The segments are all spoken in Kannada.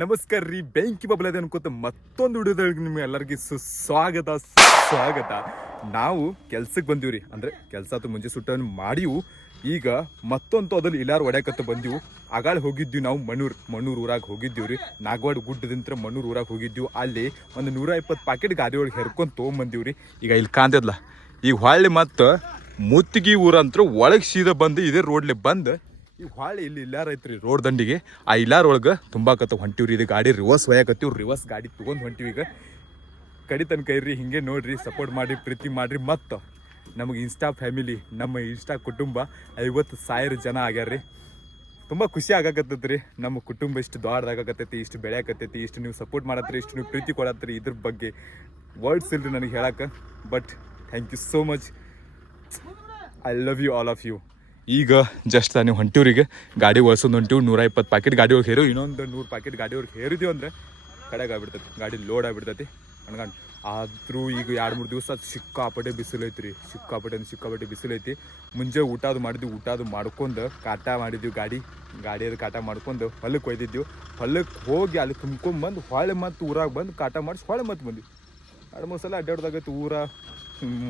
ನಮಸ್ಕಾರ ರೀ, ಬೆಂಕಿ ಬಬಲದೆ ಅನ್ಕೋತ ಮತ್ತೊಂದು ವಿಡಿಯೋದೊಳಗೆ ನಿಮ್ಗೆ ಎಲ್ಲರಿಗೂ ಸುಸ್ವಾಗತ. ನಾವು ಕೆಲ್ಸಕ್ಕೆ ಬಂದೀವ್ರಿ, ಅಂದ್ರೆ ಕೆಲಸ ಅಥವಾ ಮುಂಚೆ ಸುಟ್ಟನ್ನು ಮಾಡಿವು. ಈಗ ಮತ್ತೊಂದು ಅದ್ರಲ್ಲಿ ಇಲ್ಲಾರು ಹೊಡ್ಯಾಕತ್ತ ಬಂದೀವು. ಆಗಾಳ ಹೋಗಿದ್ವಿ ನಾವು ಮಣ್ಣೂರು ಊರಾಗ ಹೋಗಿದ್ದೀವ್ರಿ. ನಾಗವಾಡ ಗುಡ್ಡದಿಂತ್ರ ಮಣ್ಣೂರು ಊರಾಗ ಹೋಗಿದ್ದೀವಿ. ಅಲ್ಲಿ ಒಂದು 120 ಪ್ಯಾಕೆಟ್ ಗಾಡಿ ಒಳಗೆ ಹೆರ್ಕೊಂಡು ತೊಗೊಂಬಂದೀವ್ರಿ. ಈಗ ಇಲ್ಲಿ ಕಾಂತದ್ಲ, ಈಗ ಹೊಳ್ಳಿ ಮತ್ತು ಮುತ್ತಿಗೆ ಊರಂತ್ರ ಒಳಗೆ ಸೀದಾ ಬಂದು ಇದೇ ರೋಡ್ಲಿ ಬಂದು ಈಗ ಹೊಳ್ಳಿ ಇಲ್ಲಿ ಇಲ್ಲಾರ ಐತ್ರಿ ರೋಡ್ ದಂಡಿಗೆ. ಆ ಇಲ್ಲಾರೊಳಗೆ ತುಂಬಾಕತ್ತ ಹೊಂಟಿವ್ರಿ. ಇದು ಗಾಡಿ ರಿವರ್ಸ್ ಒಯ್ಯಾಕತ್ತೀವಿ. ರಿವರ್ಸ್ ಗಾಡಿ ತೊಗೊಂಡು ಹೊಂಟಿವಿ. ಈಗ ಕಡಿ ತನಕ ಇರ್ರಿ, ಹಿಂಗೆ ನೋಡ್ರಿ, ಸಪೋರ್ಟ್ ಮಾಡಿರಿ, ಪ್ರೀತಿ ಮಾಡಿರಿ. ಮತ್ತು ನಮಗೆ ಇನ್ಸ್ಟಾ ಫ್ಯಾಮಿಲಿ, ನಮ್ಮ ಇನ್ಸ್ಟಾ ಕುಟುಂಬ 50,000 ಜನ ಆಗ್ಯಾರ್ರಿ. ತುಂಬ ಖುಷಿ ಆಗಾಕತ್ತೈತಿ ರೀ. ನಮ್ಮ ಕುಟುಂಬ ಇಷ್ಟು ದೊಡ್ಡದಾಗತ್ತೈತಿ, ಇಷ್ಟು ಬೆಳೆಯಾಕತ್ತೈತಿ, ಇಷ್ಟು ನೀವು ಸಪೋರ್ಟ್ ಮಾಡತ್ರಿ, ಇಷ್ಟು ನೀವು ಪ್ರೀತಿ ಕೊಡತ್ರಿ. ಇದ್ರ ಬಗ್ಗೆ ವರ್ಡ್ಸ್ ಇಲ್ರಿ ನನಗೆ ಹೇಳಕ್ಕೆ. But thank you so much. I love you all of you. ಈಗ ಜಸ್ಟ್ ನೀವು ಹೊಂಟಿವ್ರಿಗೆ ಗಾಡಿ ಒಳ್ಸೋದು ಹೊಂಟಿವಿ. 120 ಪ್ಯಾಕೆಟ್ ಗಾಡಿ ಒಳಗೆ ಹೇರು, ಇನ್ನೊಂದು 100 ಪ್ಯಾಕೆಟ್ ಗಾಡಿ ಒಳಗೆ ಹೇರಿದೀವಿ ಅಂದರೆ ಕಡೆಗೆ ಆಗ್ಬಿಡ್ತೈತಿ, ಗಾಡಿ ಲೋಡ್ ಆಗಿಬಿಡ್ತೈತಿ ಅನ್ಕೊಂಡು. ಆದರೂ ಈಗ 2-3 ದಿವಸ ಸಿಕ್ಕಾಪಟ್ಟೆ ಬಿಸಿಲೈತಿ. ಸಿಕ್ಕಾಪಟ್ಟೆ ಬಿಸಿಲೈತಿ. ಮುಂಜೆ ಊಟ ಮಾಡ್ಕೊಂಡು ಕಾಟ ಮಾಡಿದ್ದೀವಿ. ಗಾಡಿಯದು ಕಾಟ ಮಾಡ್ಕೊಂಡು ಹೊಲಕ್ಕೆ ಒಯ್ದಿದ್ದೀವಿ. ಹೊಲಕ್ಕೆ ಹೋಗಿ ಅಲ್ಲಿ ತುಂಬ್ಕೊಂಬಂದು ಹೊಳೆ ಮತ್ತು ಊರಾಗ ಬಂದು ಕಾಟ ಮಾಡಿಸಿ ಹೊಳೆ ಮತ್ತು ಬಂದ್ವಿ. 2-3 ಸಲ ಅಡ್ಡಾಡ್ದಾಗೈತಿ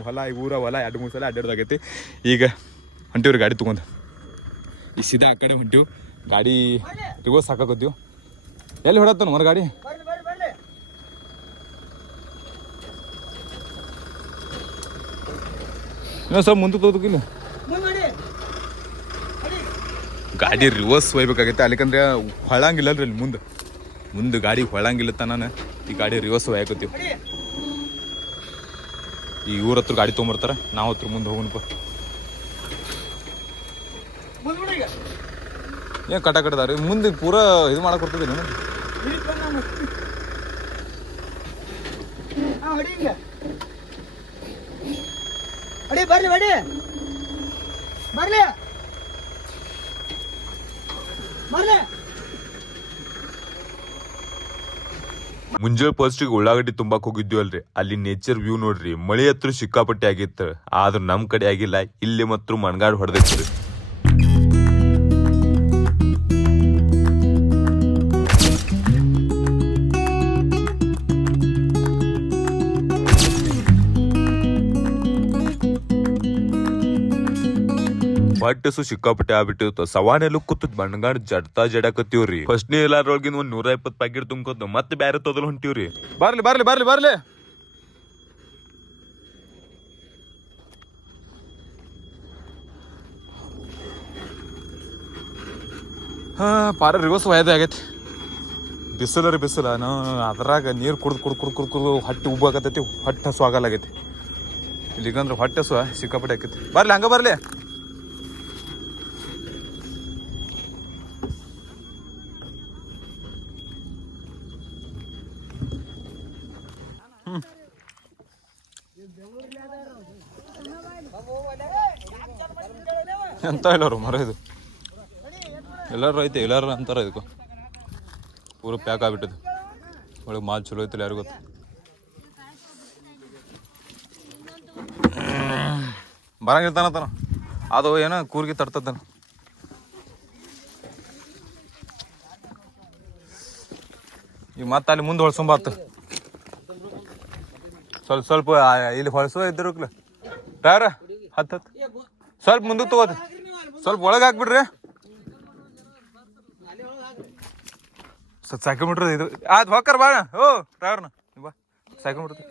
ಹೊಲ 2-3 ಸಲ ಅಡ್ಡಾಡ್ದಾಗೈತಿ. ಈಗ ಹೊಂಟಿವ್ರಿ ಗಾಡಿ ತೊಗೊಂಡು. ಈ ಸೀದಾ ಆ ಕಡೆ ಹೊಂಟಿವಿ. ಗಾಡಿ ರಿವರ್ಸ್ ಹಾಕಾಕತ್ತೀವಿ. ಎಲ್ಲಿ ಹೊಡತ್ತಾನ ಮರ ಗಾಡಿ? ಇನ್ನೂ ಸ್ವಲ್ಪ ಮುಂದೆ ತೋದಕ್ಕಿಲ್ಲ. ಗಾಡಿ ರಿವರ್ಸ್ ಒಯ್ಬೇಕಾಗೈತೆ, ಅಲ್ಲಿಕಂದ್ರೆ ಹೊಳಂಗಿಲ್ಲಲ್ರಿ ಅಲ್ಲಿ ಮುಂದೆ ಗಾಡಿ ಹೊಳಂಗಿಲ್ಲ ತನ ಈ ಗಾಡಿ ರಿವರ್ಸ್ ಒಯ್ಯಾಕತ್ತೀವಿ. ಈ ಊರ ಹತ್ರ ಗಾಡಿ ತೊಗೊಂಬರ್ತಾರೆ, ನಾವು ಹತ್ರ ಮುಂದೆ ಹೋಗೋಣಪ್ಪ. ಏನು ಕಟ್ಟದಾರಿ ಮುಂದೆ ಪೂರಾ ಇದು ಮಾಡಕ್ಕೆ ಬರ್ತದೆ ನೀನು. ಮುಂಜಾನೆ ಫಸ್ಟಿಗೆ ಉಳ್ಳಾಗಡ್ಡಿ ತುಂಬಾಕ್ ಹೋಗಿದ್ವಿ ಅಲ್ರಿ. ಅಲ್ಲಿ ನೇಚರ್ ವ್ಯೂ ನೋಡ್ರಿ. ಮಳೆ ಹತ್ರ ಸಿಕ್ಕಾಪಟ್ಟೆ ಆಗಿತ್ತು, ಆದ್ರ ನಮ್ ಕಡೆ ಆಗಿಲ್ಲ. ಇಲ್ಲಿ ಮಾತ್ರ ಮಣ್ಗಾಡ್ ಹೊಡೆದೈತ್ರಿ. ಹೊಟ್ಟೆಸು ಸಿಕ್ಕಾಪಟ್ಟೆ ಆಗ್ಬಿಟ್ಟಿತ್ತು. ಸವಾನೆಲ್ಲ ಕೂತದ್ ಬಣ್ಣಗಾಡ್ ಜಡಾಕತ್ತೀವ್ರಿ. ಫಸ್ಟ್ನೇ ಎಲ್ಲಾರೊಳಗಿನ 120 ಪ್ಯಾಕೆಟ್ ತುಂಬ್ಕೊತ ಮತ್ತೆ ಬ್ಯಾರೆ ತೊದಲ್ ಹೊಂಟಿವ್ರಿ. ಬರ್ಲಿ ಪಾರ ರಿವರ್ಸ್ ಒಯ್ಯದೇ ಆಗೈತಿ. ಬಿಸಿಲ ಅದ್ರಾಗ ನೀರು ಕುಡ್ದು ಹೊಟ್ಟೆ ಉಬ್ಬಾಕತೈತಿ. ಹೊಟ್ಟೆ ಹಸು ಆಗಲಾಗೈತಿ. ಇಲ್ಲಿಗಂದ್ರೆ ಹೊಟ್ಟೆ ಹಸು ಸಿಕ್ಕಾಪಟ್ಟೆ ಆಕೈತಿ. ಬರ್ಲಿ ಎಂತ ಎಲ್ಲರು ಮರ ಇದು ಎಲ್ಲರೂ ಐತೆ, ಎಲ್ಲಾರು ಅಂತಾರ. ಇದಕ್ಕೂ ಪೂರ ಪ್ಯಾಕ್ ಆಗ್ಬಿಟ್ಟದು. ಒಳಗೆ ಮಾಲ್ ಚಲೋ ಐತಿಲ್ಲ, ಯಾರು ಗೊತ್ತು. ಬರಂಗಿರ್ತಾನತನ ಅದು ಏನೋ ಕೂರ್ಗಿ ತಡ್ತದನ. ಈಗ ಮತ್ತೆ ಅಲ್ಲಿ ಮುಂದೆ ಹೊಳ್ಸೊಂಬಾರ್ತು. ಸ್ವಲ್ಪ ಇಲ್ಲಿ ಹೊಳ್ಸೋ ಇದ್ರಕ್ಲ ಟಾರ ಹತ್ತು ಸ್ವಲ್ಪ ಮುಂದಕ್ಕೆ ತಗೋದು. ಸ್ವಲ್ಪ ಒಳಗೆ ಹಾಕ್ಬಿಡ್ರಿ. ಸೈಕಲ್ ಬಿಟ್ರಿ ಇದು ಆಯ್ತು. ಹೊಕ್ಕರ್ ಬಾ. ಓ ಡ್ರೈವರ್ನ ಬಾ, ಸೈಕಲ್ ಬಿಡ್ರಿ.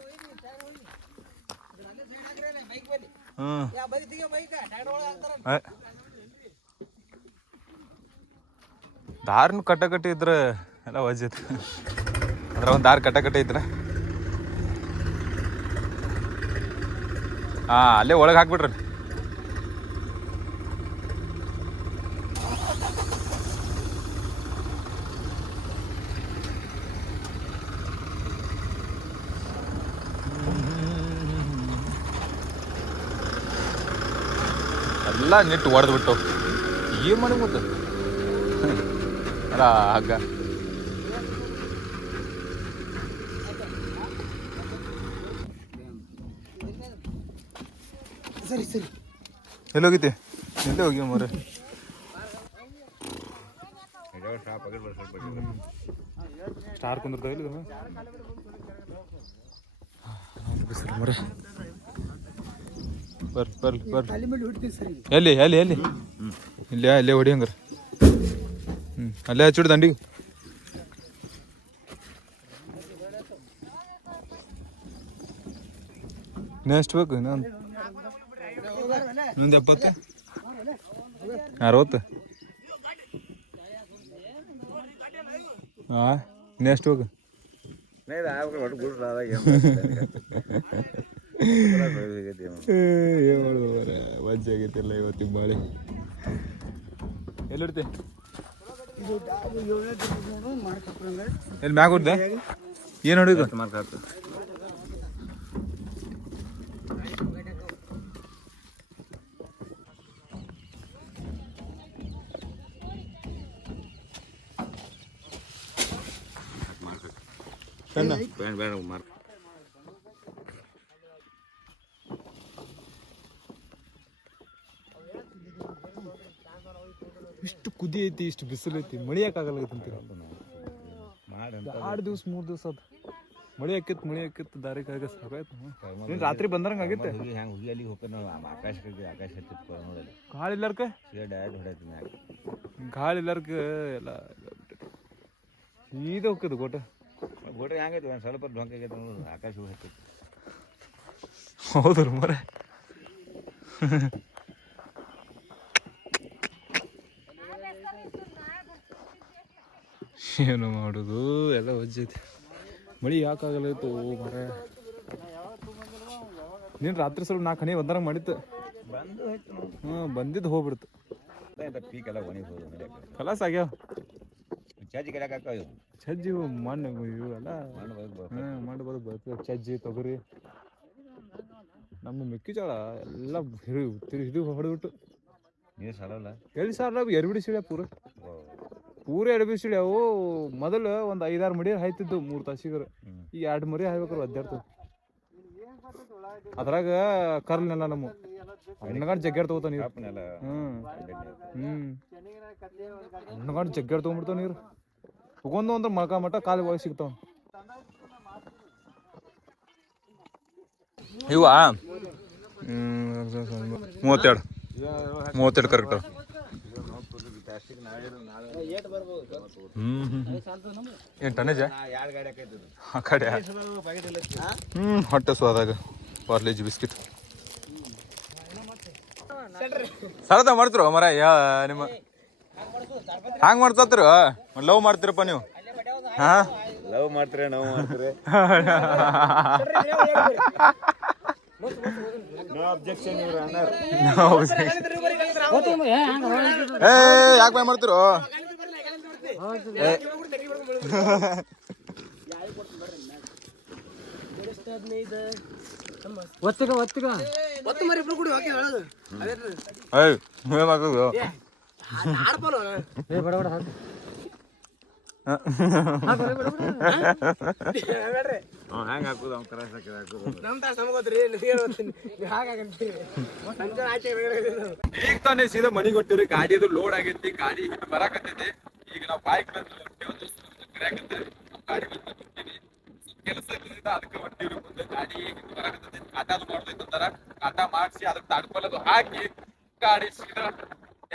ದಾರಿನ ಕಟ್ಟಿ ಇದ್ರೆ ಎಲ್ಲ ವಜ್ಜೈತಿ. ಅದ್ರ ಒಂದು ದಾರಿ ಕಟ್ಟಿ ಇದ್ರೆ ಅಲ್ಲೇ ಒಳಗೆ ಹಾಕ್ಬಿಡ್ರಿ. ಎಲ್ಲ ನೆಟ್ಟು ಹೊಡೆದು ಬಿಟ್ಟು ಏನು ಮಾಡಿ ಗೊತ್ತ ಅಲ್ಲ ಹಗ್ಗ. ಎಲ್ಲೋಗಿದ್ದೆ? ಎಲ್ಲೇ ಹೋಗಿ ಮರ ಸ್ಟಾರ್ ಕುಂದಿರ್ತಾವ ಇಲ್ಲಿ ಬಿಸಿಲು ಮರೆ ಎಲ್ಲಿ ಎಲ್ಲಿ ಎಲ್ಲಿ ಇಲ್ಲೇ ಅಲ್ಲೇ ಹೊಡಿ ಹಂಗಾರ ಅಲ್ಲೇ ಹಚ್ಚಿಡು ದಂಡಿಗೆ ಎಷ್ಟು ಬೇಕು ಇನ್ನೊಂದು 70 60 ಹಾಂ ನೆಕ್ಸ್ಟ್ ಹೋಗು ಏನು ಮಾಡೋದು ಮರ ವಜ್ಜೆ ಆಗೈತಿಲ್ಲ ಇವತ್ತಿಗೆ ಬಾಳೆ ಎಲ್ಲಿಡ್ತಿ ಎಲ್ಲಿ ಮ್ಯಾಗ ಹೊಡ್ದೆ ಏನು ಹೊಡಿದು ಇಷ್ಟು ಕುದಿ ಐತಿ ಇಷ್ಟು ಬಿಸಿಲು ಐತಿ ಮಳಿ ಯಾಕಾಗಲ್ಲ ಅಂತೀರ 2 ದಿವ್ಸ 3 ದಿವ್ಸ ಅದು ಮಳಿ ಹಾಕಿತ್ತು ದಾರಿ ಕಾಗ ಸಾಕಾಯ್ತು ನೀನು ರಾತ್ರಿ ಬಂದಂಗೆ ಆಗೈತೆ ಗಾಳಿ ಇಲ್ಲಾರ್ಕ ಗಾಳಿ ಇಲ್ಲಾರ್ಕ ಎಲ್ಲ ಇದು ಹೋಗ್ತದೆ ಗೋಟೆ ಹೆಂಗೈತಿ ಒಂದು ಸ್ವಲ್ಪ ಢೊಂಕ ಆಗೈತೆ ಆಕಾಶ ಹೋಗ್ತೈತಿ ಹೌದ್ರ ಮರ ಏನು ಮಾಡೋದು ಎಲ್ಲ ವಜ್ಜೈತಿ ಮಳಿ ಯಾಕಾಗಲ್ಲೈತು ಮರ ನೀನು ರಾತ್ರಿ ಸ್ವಲ್ಪ 4 ಹನಿ ಒಂದರಂಗೆ ಮಾಡಿತ್ತು ಬಂದಿದ್ದು ಹೋಗ್ಬಿಡ್ತು ಕಲಾಸ ಆಗ್ಯಾವ ಚಜ್ಜಿ ಮಣ್ಣು ಇವು ಎಲ್ಲ ಮಣ್ಣು ಬರ್ತದೆ ಚಜ್ಜಿ ತೊಗರಿ ನಮ್ಮ ಮೆಕ್ಕೆಜೋಳ ಎಲ್ಲ ಇದು ಹೊಡೆದ್ಬಿಟ್ಟು ನೀರು ಸಾಲಲ್ಲ ಎಲ್ಲಿ ಸಾಲ ಎರ್ಬಿಡಿ ಸಿಳ್ಯ ಪೂರ ಎರ್ಬಿಡಿ ಸಿಳ್ಯ ಅವು ಮೊದಲು ಒಂದು 5-6 ಮಡಿ ಹಾಯ್ತಿದ್ದು 3 ತಾಸಿಗರು ಈ 2 ಮರಿ ಹಾಯ್ಬೇಕಾರೆ ಒದ್ದಾಡ್ತವೆ ಅದ್ರಾಗ ಕರ್ಲ್ನೆಲ್ಲ ನಮ್ಮ ಹೆಣ್ಣಗಾಡ್ ಜಗ್ಗಾಡ್ ತಗೋತಾವ ನೀರು ಹೆಣ್ಣಗಾಡ್ ಜಗ್ಗಾಡ್ ತಗೊಂಡ್ಬಿಡ್ತಾವ ನೀರು ತಗೊಂಡು ಅಂದ್ರೆ ಮಳ್ಕ ಮಟ್ಟ ಕಾಲು ಒಳಗೆ ಸಿಗ್ತಾವ ಇವ 32 ಕರೆಕ್ಟ್ ಏನು ಟನೇಜ ಆ ಕಡೆ ಹೊಟ್ಟೆ ಸ್ವಾದಾಗ ಪಾರ್ಲೇಜಿ ಬಿಸ್ಕಿಟ್ ಸರತ ಮಾಡ್ತಿರೋ ಮರ ನಿಮ್ಮ ಹ್ಯಾಂಗ ಮಾಡ್ತಾರ ಲವ್ ಮಾಡ್ತೀರಪ್ಪ ನೀವು ಹಾ ಲವ್ ಮಾಡ್ತೀರ ನಾವು ಮಾಡ್ತೀರಿ ಯಾಕೆ ಬಾಯ್ ಮಾಡ್ತಿರೋ ಈಗ ತಾನೇ ಸೀದಾ ಮನಿಗೆ ಕೊಟ್ಟಿವ್ರಿ ಗಾಡಿ ಅದು ಲೋಡ್ ಆಗೈತಿ ಗಾಡಿ ಬರಾಕತ್ತೈತಿ ಈಗ ನಾವು ಬೈಕ್ ಗಾಡಿ ಕೆಲಸ ಅದಕ್ಕೆ ಹೊಟ್ಟಿವ್ರಿ ಮುಂದೆ ಗಾಡಿ ಬರಾಕತ್ತೈತಿ ಕಾಟಾದು ಮಾಡ್ತೈತಿ ಅಂತಾರ ಕಾಟ ಮಾಡಿಸಿ ಅದಕ್ಕೆ ತಡ್ಕೊಳೋದು ಹಾಕಿ ಗಾಡಿ ಸೀದಾ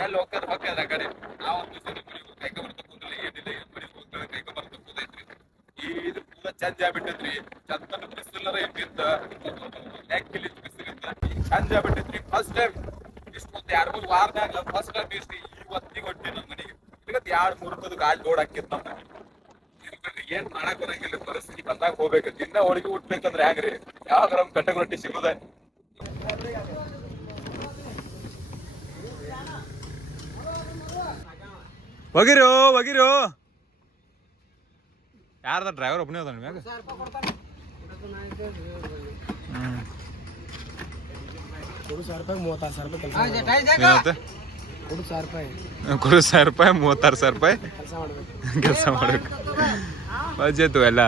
ಎಲ್ಲಿ ಹೋಗ್ತದ ಹೋಗ್ತದ ಆ ಕಡೆ ನಾವಂತೂ ಸರಿ ಕೈಕೊಂಬರ್ತ ಕೂದಲಿ ಏನಿಲ್ಲ ಮನೆಗೆ ಹೋಗ್ತದೆ ಕೈಕೊಂಬರ್ತ ಕೂದೈತ್ರಿ ಇದು ಪೂರ ಚಂದ ಆಗ್ಬಿಟ್ಟೈತ್ರಿ ಚಂದ ಬಿಸಿಲರ ಇಟ್ಟಿದ್ದ ಯಾಕಿಲ್ಲಿ ಬಿಸಿಲಿದ್ದ ಚಂದ ಆಗ್ಬಿಟ್ಟೈತ್ರಿ ಫಸ್ಟ್ ಟೈಮ್ ಇಷ್ಟೊಂದು 2-3 ವಾರದಾಗ ಫಸ್ಟ್ ಟೈಮ್ ಇಷ್ಟು ಇವತ್ತಿಗೆ ಹೊಟ್ಟಿ ನಮ್ಮ ಮನೆಗೆ ಇವತ್ತು 2-3 ಗಾಡಿ ಲೋಡ್ ಹಾಕಿತ್ತು ನಮ್ಮ ಏನ್ ಮಾಡಕ್ ಬರಂಗಿಲ್ಲ ಪರಿಸ್ಥಿತಿ ಬಂದಾಗ ಹೋಗ್ಬೇಕು ದಿನ ಹೋಳಿಗೆ ಉಟ್ಬೇಕಂದ್ರೆ ಹ್ಯಾಂಗ್ರಿ ಯಾವಾಗ ನಮ್ ಕಟ್ಟಗ ರೊಟ್ಟಿ ಸಿಗುದ ಹೋಗಿರೋ ಯಾರದ ಡ್ರೈವರ್ ಒಬ್ಬನೇ ಅದ ನಿಮ್ಯಾಗ ಕೊಡು 1,000 ರೂಪಾಯಿ 36,000 ರೂಪಾಯಿ ಕೆಲಸ ಮಾಡಬೇಕು ಮಜ್ಜೆತ್ತು ಎಲ್ಲ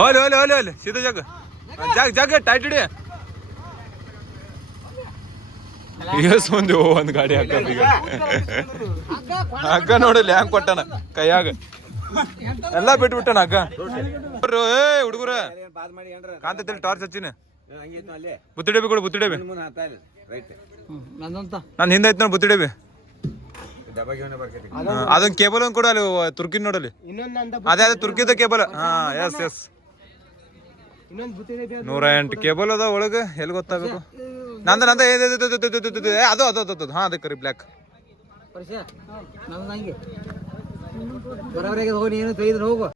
ಹೋಲಿ ಸೀದಾ ಜಾಗ ಟೈಟ್ ಹಿಡಿ ಒಂದು ಗಾಡಿ ಹಾಕ ಹಗ್ಗ ನೋಡಲಿ ಹ್ಯಾಂಗ ಕೊಟ್ಟಾನ ಕೈಯಾಗ ಎಲ್ಲ ಬಿಟ್ಬಿಟ್ಟ ನಾಕ ಏ ಹುಡುಗರ ಕಾಂತೈತಿ ಟಾರ್ಚ್ ಹಚ್ಚಿನ ಬುತ್ತಿಡೇಬಿ ಕೊಡು ಬುತ್ತಿಡೇಬಿ ನಾನು ಹಿಂದೆ ಐತಿ ನೋಡಿ ಬುತ್ತಿಡೇಬಿ ಅದೊಂದು ಕೇಬಲ್ ಒಂದು ಕೊಡು ಅಲ್ಲಿ ತುರ್ಕಿನ್ ನೋಡಲ್ಲಿ ಅದೇ ಅದೇ ತುರ್ಕಿದ ಕೇಬಲ್ ಹಾ ಎಸ್ ಎಸ್ 108 ಕೇಬಲ್ ಅದ ಒಳಗೆ ಎಲ್ಲಿ ಗೊತ್ತಾಗಬೇಕು ನಂದ ಅದು ಅದು ಅದು ಹಾ ಅದೇ ಕರಿ ಬ್ಲ್ಯಾಕ್ ಹೋಗಿ ನೀನು ತೆಗೆದ್ರೆ ಹೋಗು